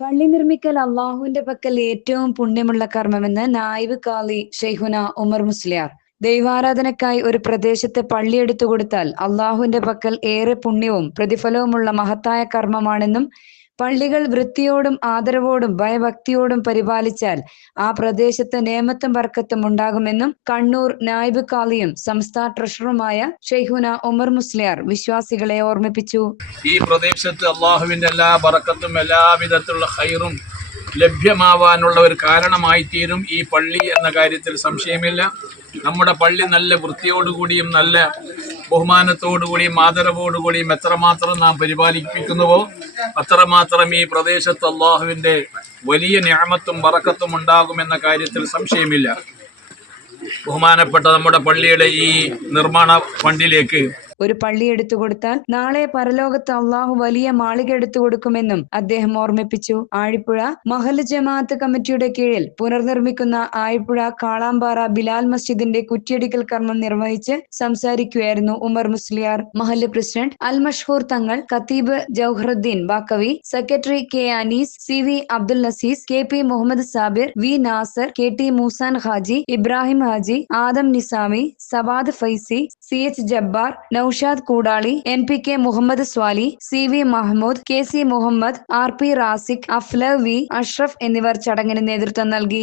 പള്ളി നിർമ്മിക്കൽ അള്ളാഹുവിന്റെ പക്കൽ ഏറ്റവും പുണ്യമുള്ള കർമ്മമെന്ന് നായിബ് കാളി ഷെയ്ഹുന ഉമർ മുസ്ലിയാർ. ദൈവാരാധനക്കായി ഒരു പ്രദേശത്തെ പള്ളി എടുത്തു കൊടുത്താൽ അള്ളാഹുവിന്റെ പക്കൽ ഏറെ പുണ്യവും പ്രതിഫലവുമുള്ള മഹത്തായ കർമ്മമാണെന്നും പള്ളികൾ വൃത്തിയോടും ആദരവോടും ഭയഭക്തിയോടും പരിപാലിച്ചാൽ ആ പ്രദേശത്ത് നേമത്തും വർക്കത്തും ഉണ്ടാകുമെന്നും കണ്ണൂർ നായിബ് കാളിയും സംസ്ഥാന ട്രഷററുമായ ഷെയ്ഹുന ഉമർ മുസ്ലിയാർ വിശ്വാസികളെ ഓർമ്മിപ്പിച്ചു. ഈ പ്രദേശത്ത് അള്ളാഹുവിന്റെ എല്ലാ ബറക്കത്തും എല്ലാവിധത്തിലുള്ള ഹൈറും ലഭ്യമാവാനുള്ള ഒരു കാരണമായി തീരും ഈ പള്ളി എന്ന കാര്യത്തിൽ സംശയമില്ല. നമ്മുടെ പള്ളി നല്ല വൃത്തിയോടുകൂടിയും നല്ല ബഹുമാനത്തോടുകൂടിയും ആദരവോടുകൂടിയും എത്രമാത്രം നാം പരിപാലിപ്പിക്കുന്നുവോ അത്രമാത്രം ഈ പ്രദേശത്ത് അള്ളാഹുവിന്റെ വലിയ ഞാമത്തും വറക്കത്തും ഉണ്ടാകുമെന്ന കാര്യത്തിൽ സംശയമില്ല. ബഹുമാനപ്പെട്ട നമ്മുടെ പള്ളിയുടെ ഈ നിർമ്മാണ ഫണ്ടിലേക്ക് ഒരു പള്ളി എടുത്തു കൊടുത്താൽ നാളെ പരലോകത്ത് അള്ളാഹു വലിയ മാളിക എടുത്തു കൊടുക്കുമെന്നും അദ്ദേഹം ഓർമ്മിപ്പിച്ചു. ആഴിപ്പുഴ മഹൽ ജമാഅത്ത് കമ്മിറ്റിയുടെ കീഴിൽ പുനർനിർമ്മിക്കുന്ന ആഴിപ്പുഴ കാളാമ്പാറ ബിലാൽ മസ്ജിദിന്റെ കുറ്റിയടിക്കൽ കർമ്മം നിർവഹിച്ച് സംസാരിക്കുകയായിരുന്നു ഉമർ മുസ്ലിയാർ. മഹൽ പ്രസിഡന്റ് അൽ മഷ്ഹൂർ തങ്ങൾ ഖത്തീബ് Jouharuddeen Baqavi secretary K Anees C V Abdul Nasees K P Muhammad Sabir V Nasar K T Moosan Haji Ibrahim Haji Adam Nizami Sawad Faizy C H Jabbar Noushad Koodali N P K Muhammad Swali C V Mahmood K C Muhammad R P Raziq Aflav V Ashraf എന്നിവർ ചടങ്ങിന് നേതൃത്വം നൽകി.